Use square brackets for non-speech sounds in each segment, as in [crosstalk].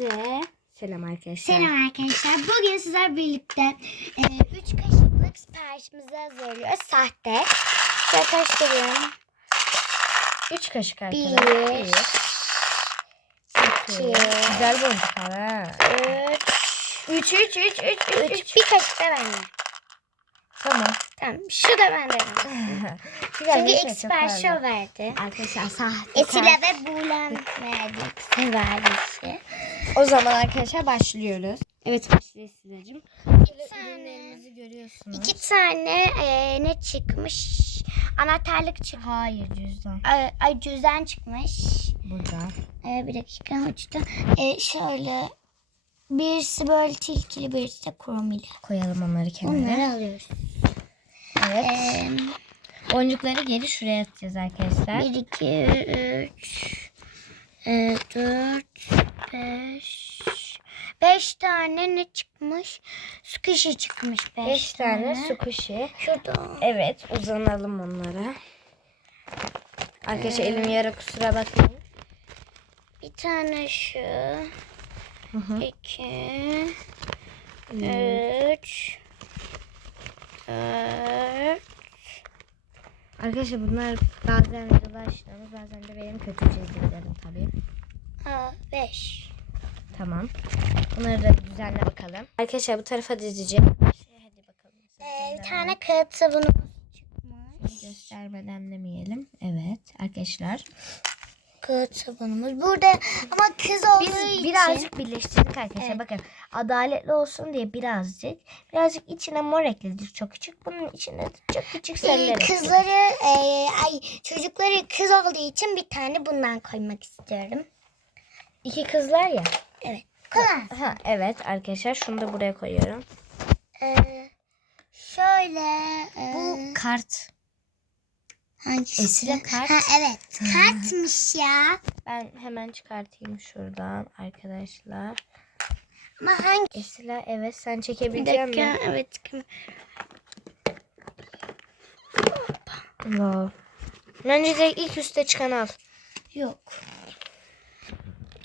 Hepinize selam arkadaşlar. Selam arkadaşlar. Bugün sizler birlikte 3 kaşıklık siparişimizi hazırlıyoruz. Sahte. Şöyle karıştırıyorum. 3 kaşık arkadaşlar. iki, Güzel boncuklar ha. 3, 3 3 3 3 3. Bir kaşık da bende. Tamam. Tamam. Şu da bende. [laughs] Güzel Çünkü ilk fazla. o verdi. Arkadaşlar sahte. Esile ve Buğlem verdi. Verdi işte. O zaman arkadaşlar başlıyoruz. Evet başlıyoruz Sızacığım. Bir tane. Ürünlerimizi görüyorsunuz. İki tane e, ne çıkmış? Anahtarlık çıkmış. Hayır cüzdan. Ay, ay cüzdan çıkmış. Burada. Ee, bir dakika uçtu. Ee, şöyle birisi böyle tilkili birisi de kromili. Koyalım onları kenara. Bunları alıyoruz. Evet. Ee, Boncukları geri şuraya atacağız arkadaşlar. 1, 2, 3, e, 4, 5, 5 tane ne çıkmış? Squishy çıkmış 5 5 tane su kuşu. Şurada. Evet uzanalım onlara. Arkadaşlar elim yara kusura bakmayın. Bir tane şu. Hı hı. 2, 3, 4, Arkadaşlar bunlar bazen yılaştığımız bazen de benim kötü çizgilerim tabii. 5. Tamam. Bunları da düzenle bakalım. Arkadaşlar bu tarafa dizeceğim. Şey, hadi bakalım. Ee, bir tane kağıt sabunumuz çıkmış. Göstermeden demeyelim. Evet arkadaşlar. Kağıt sabunumuz. Burada ama kız olduğu Biz için. birazcık birleştirdik arkadaşlar. Evet. Bakın adaletli olsun diye birazcık. Birazcık içine mor ekledik çok küçük. Bunun içine çok küçük Ee, sarılar ekledik. kızları e, ay çocukları kız olduğu için bir tane bundan koymak istiyorum. İki kızlar ya. Evet. Kolay. Ha, evet arkadaşlar şunu da buraya koyuyorum. Ee, şöyle e, Bu kart. hangisi? Esile kart. Ha, evet. Kartmış ya. Ben hemen çıkartayım şuradan arkadaşlar. Ama hangi? Esila evet sen Bir çekebilecek dakika. misin? Evet. Wow. Bence de ilk üste çıkan al. Yok.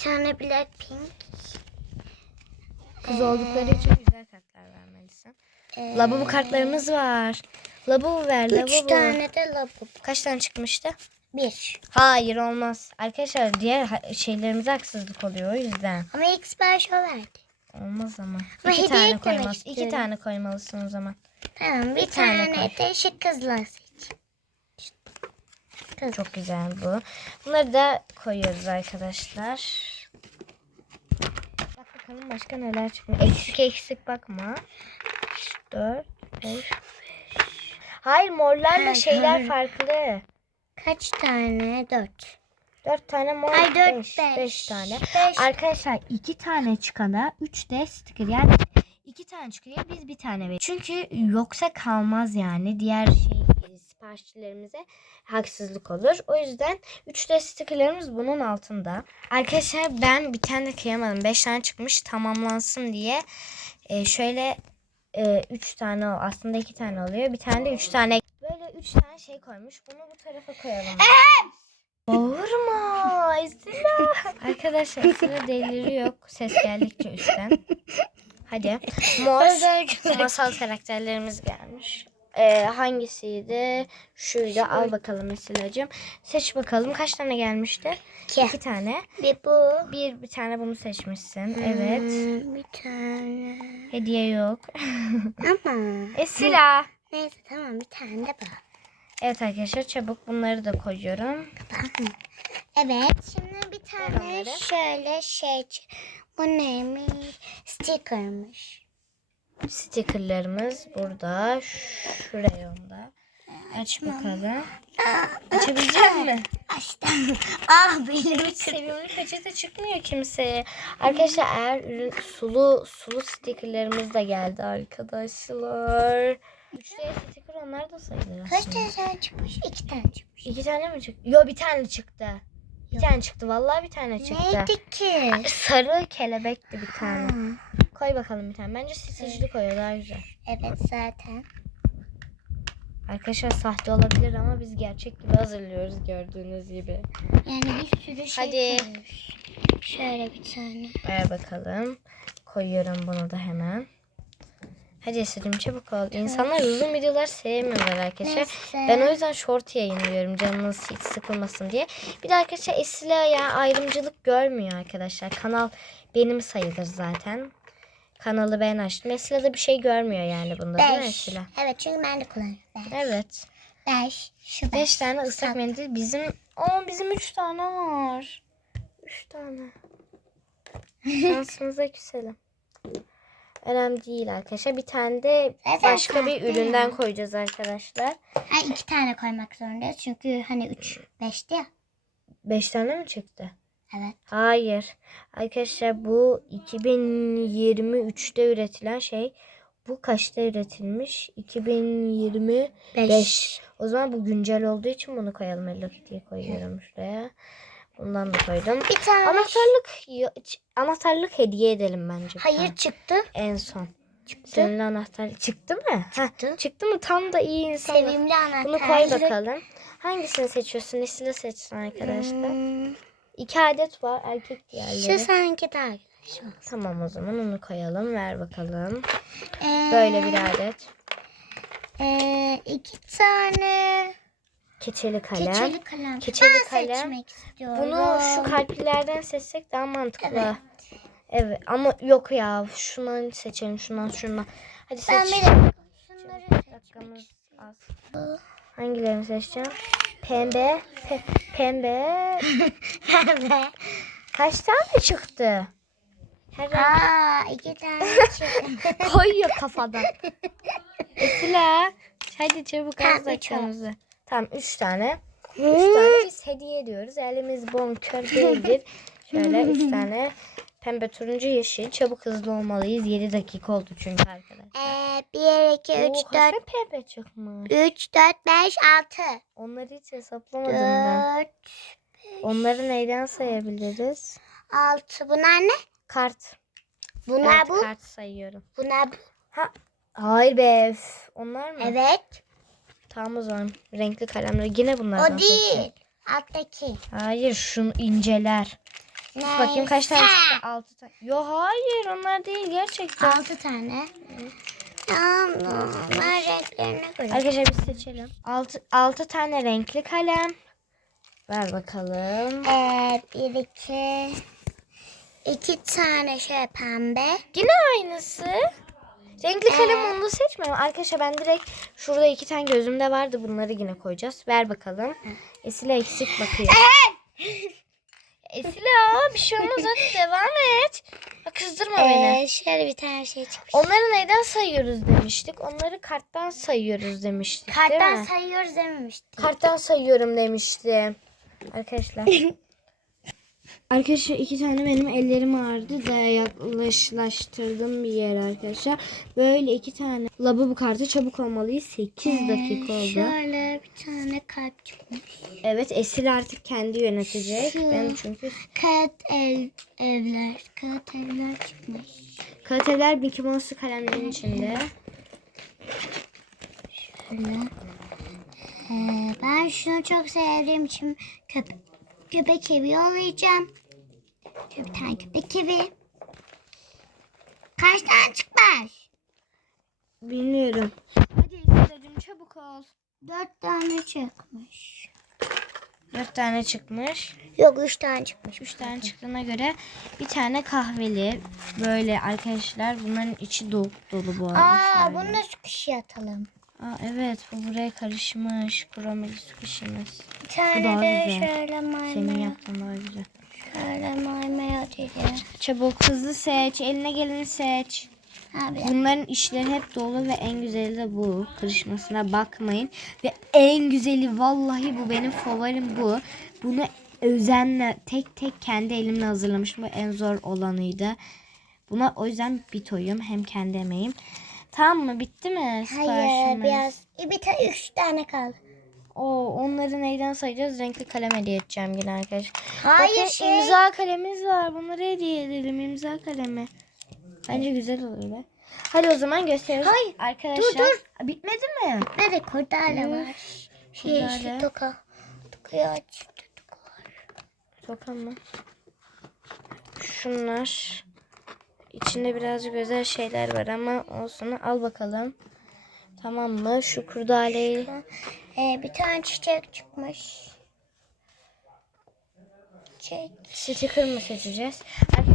Bir tane Blackpink. Kız oldukları için güzel kartlar vermelisin. Ee, Labubu kartlarımız var. Labubu ver labubu. Üç tane de lavabo. Kaç tane çıkmıştı? Bir. Hayır olmaz. Arkadaşlar diğer şeylerimize haksızlık oluyor o yüzden. Ama ilk sipariş o verdi. Olmaz ama. Ama İki tane koymalısın. İki tane koymalısın o zaman. Tamam bir, Bir tane tane, koy. de şık kızlar seç. Çok güzel bu. Bunları da koyuyoruz arkadaşlar. Bak bakalım başka neler çıkmış. Eksik eksik bakma. 4, 5. Hayır morlarla Ha, şeyler doğru. farklı. Kaç tane? Dört. 4 tane mor, Ay dört 5 beş. 5 tane. Beş. Arkadaşlar 2 tane çıkana 3 de sticker yani 2 tane çıkıyor biz bir tane veriyoruz. Çünkü yoksa kalmaz yani diğer şey siparişçilerimize haksızlık olur. O yüzden 3 de stickerlarımız bunun altında. Arkadaşlar ben bir tane de kıyamadım. 5 tane çıkmış tamamlansın diye e, şöyle 3 tane o aslında 2 tane oluyor. Bir tane de 3 tane. Böyle 3 tane şey koymuş. Bunu bu tarafa koyalım. Bağırma Esra. Arkadaşlar Esra deliriyor ses geldikçe üstten. Hadi. Mor masal karakterlerimiz gelmiş. Ee, hangisiydi? Şuydu. Al bakalım Esra'cığım. Seç bakalım. Kaç tane gelmişti? İki. İki tane. Bir bu. Bir, bir tane bunu seçmişsin. Evet. Hmm, bir tane. Hediye yok. [laughs] Ama. Esra. Neyse tamam bir tane de bu. Evet arkadaşlar çabuk bunları da koyuyorum. Evet şimdi bir tane şöyle şey. Bu neymiş? Stickermış. Stickerlarımız burada. Şuraya onda. Aç bakalım. Açabilecek mi? [laughs] Açtım. ah benim. Hiç sevimli peçete çıkmıyor kimseye. Arkadaşlar eğer ürün sulu sulu stickerlarımız da geldi arkadaşlar. 3D sticker onlar da sayılır Kaç aslında. tane çıkmış? İki tane çıkmış. İki tane mi çıktı? Yo bir tane çıktı. Bir Yok. tane çıktı. Vallahi bir tane çıktı. Neydi ki? Sarı kelebekti bir tane. Ha, Koy bakalım bir tane. Bence stitchli koy o daha güzel. evet zaten. Arkadaşlar sahte olabilir ama biz gerçek gibi hazırlıyoruz gördüğünüz gibi. Yani bir sürü şey Hadi. koyuyoruz. Şöyle bir tane. Ver bakalım. Koyuyorum bunu da hemen. Hadi Esra'cığım çabuk ol. İnsanlar uzun videolar sevmiyorlar arkadaşlar. Neyse. Ben o yüzden short yayınlıyorum canınız hiç sıkılmasın diye. Bir de arkadaşlar Esra ya ayrımcılık görmüyor arkadaşlar. Kanal benim sayılır zaten. Kanalı ben açtım. Esra da bir şey görmüyor yani bunda değil mi Beş. Esra? Evet çünkü ben de kullanıyorum. Beş. Evet. Beş. Şu 5 tane ıslak mendil bizim. Aa bizim 3 tane var. 3 tane. Şansımıza küselim. Önemli değil arkadaşlar. Bir tane de Zaten başka bir sahte üründen ya. koyacağız arkadaşlar. Ha, iki tane koymak zorundayız. Çünkü hani üç. Beşti ya. 5 tane mi çıktı? Evet. Hayır. Arkadaşlar bu 2023'te üretilen şey. Bu kaçta üretilmiş? 2025. Beş. O zaman bu güncel olduğu için bunu koyalım. Hello Kitty'yi koyuyorum şuraya. Bundan da koydum. Bir tane. Anahtarlık anahtarlık hediye edelim bence. Hayır çıktı. En son. Çıktı. Seninle anahtar çıktı mı? Çıktı. Heh, çıktı mı? Tam da iyi insan. Sevimli anahtar. Bunu koy bakalım. Hangisini seçiyorsun? Nesile seçsin arkadaşlar. Hmm, İki adet var. Erkek şu diğerleri. sanki daha güzel. Tamam o zaman onu koyalım. Ver bakalım. Ee, Böyle bir adet. Ee, iki tane Keçeli kalem. keçeli kalem. Keçeli ben kalem. seçmek istiyorum. Bunu şu kalplilerden seçsek daha mantıklı. Evet. Evet. ama yok ya. Şundan seçelim. Şundan şundan. Hadi Ben seç. bir de şunları seçmek Dakikamız az. Hangilerini seçeceğim? Pembe. Pe- pembe. Pembe. Kaç tane çıktı? Her Aa, iki tane çıktı. [laughs] koyuyor kafadan. Esila. Hadi çabuk az dakikamızı. Tamam üç tane. Üç tane biz hediye ediyoruz. Elimiz bonkör değildir. [laughs] Şöyle üç tane. Pembe, turuncu, yeşil. Çabuk hızlı olmalıyız. 7 dakika oldu çünkü arkadaşlar. Ee, bir, iki, üç, Oo, kaç dört, tane pembe çıkmış? üç, dört, beş, altı. Onları hiç hesaplamadım ben. Dört, Onları neyden sayabiliriz? altı. Bunlar ne? Kart. Bunlar Evet, bu. kart sayıyorum. Bunlar bu. Hayır be. üf. Onlar mı? Evet. Tamam o zaman. Renkli kalemler. Yine bunlardan O değil. Alttaki. Hayır şunu inceler. Dur bakayım kaç tane çıktı? 6 tane. Yo hayır onlar değil gerçekten. Altı tane. Tamam. Ben renklerine göre. Arkadaşlar biz seçelim. 6 6 tane renkli kalem. Ver bakalım. Ee, bir, iki. iki tane şöyle pembe. Yine aynısı. Renkli kalem onu seçmiyorum. Arkadaşlar ben direkt şurada iki tane gözümde vardı. Bunları yine koyacağız. Ver bakalım. Esile eksik bakıyor. Esila bir şey olmaz hadi [laughs] devam et. Bak kızdırma beni. Ee, şöyle bir tane şey çıkmış. Onları neyden sayıyoruz demiştik. Onları karttan sayıyoruz demiştik değil Karttan mi? sayıyoruz dememiştik. Karttan sayıyorum demiştim. Arkadaşlar. [laughs] Arkadaşlar iki tane benim ellerim ağrıdı da yaklaştırdım bir yer arkadaşlar. Böyle iki tane lavabo kartı çabuk olmalıyız. 8 dakika Ee, oldu. Şöyle bir tane kalp çıkmış. Evet Esil artık kendi yönetecek. Şu- Ben çünkü Kağıt ev, evler. Kağıt evler çıkmış. kaliteler Mickey Mouse kalemlerin içinde. Şöyle. Ee, ben şunu çok sevdiğim için köpek, köpek evi yollayacağım. Şöyle bir tane köpek evi. Kaç tane çıkmış? Bilmiyorum. Hadi Esil'cim çabuk ol. Dört tane çıkmış. 4 tane çıkmış. Yok üç tane çıkmış. 3 tane çıktığına göre bir tane kahveli. Böyle arkadaşlar bunların içi dolu dolu bu arada. Aa bunu da su kişi atalım. Aa, evet bu buraya karışmış. Su kişimiz. Bir tane daha de güzel. şöyle Senin maymaya. yaptığın daha güzel. Şöyle maymaya atacağım. Çabuk hızlı seç. Eline geleni seç. Abi. Bunların içleri hep dolu ve en güzeli de bu. Kırışmasına bakmayın. Ve en güzeli vallahi bu benim favorim bu. Bunu özenle tek tek kendi elimle hazırlamışım. Bu en zor olanıydı. Buna o yüzden bitoyum. Hem kendi emeğim. Tamam mı? Bitti mi Hayır siparişimiz? biraz. Bir tane üç tane kaldı. Oo, onları neyden sayacağız? Renkli kalem hediye edeceğim yine arkadaşlar. Hayır Bakın şey. imza kalemimiz var. Bunları hediye edelim. imza kalemi. Bence güzel olur be. Hadi o zaman gösteriyoruz. Hayır, Arkadaşlar. dur, Bitmedi mi? Nerede kurdale Üf, var? Şey kurdale. işte toka. Tokayı aç. Toka mı? Şunlar. İçinde birazcık özel şeyler var ama olsun. Al bakalım. Tamam mı? Şu kurdaleyi. Ee, bir tane çiçek çıkmış. Çiçek. Sticker mı seçeceğiz?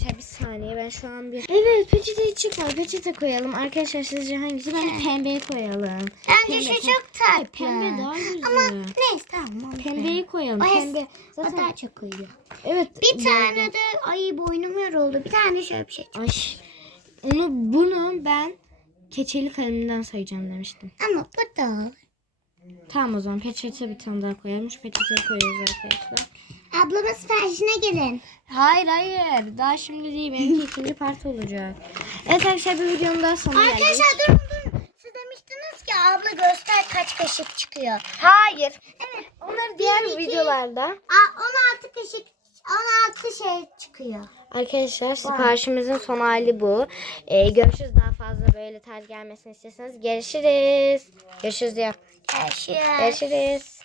Arkadaşlar bir saniye ben şu an bir... Evet peçete çıkma. Peçete koyalım. Arkadaşlar sizce hangisi? Bence pembeyi koyalım. Bence şu çok tatlı. Pembe daha güzel. Ama neyse tamam. Pembeyi koyalım. koyalım. Pembe. O Zaten daha çok uyuyor. evet. Bir tane de ay boynum yoruldu. Bir tane şöyle bir şey çıktı. Ay. Onu bunu ben keçeli kalemimden sayacağım demiştim. Ama bu da. Tamam o zaman peçete bir tane daha koyalım. Şu peçeteyi koyuyoruz arkadaşlar. Ablamın siparişine gelin. Hayır hayır. Daha şimdi değil. Benimki [laughs] ikinci part olacak. Evet arkadaşlar bir videonun daha sonuna geldik. Arkadaşlar durun durun. Siz demiştiniz ki abla göster kaç kaşık çıkıyor. Hayır. Evet. Onları diğer iki- videolarda. Aa, 16 kaşık 16 şey çıkıyor. Arkadaşlar siparişimizin son hali bu. Ee, görüşürüz daha fazla böyle tarz gelmesini istiyorsanız. Görüşürüz. Görüşürüz diyor. Görüşürüz. Görüşürüz.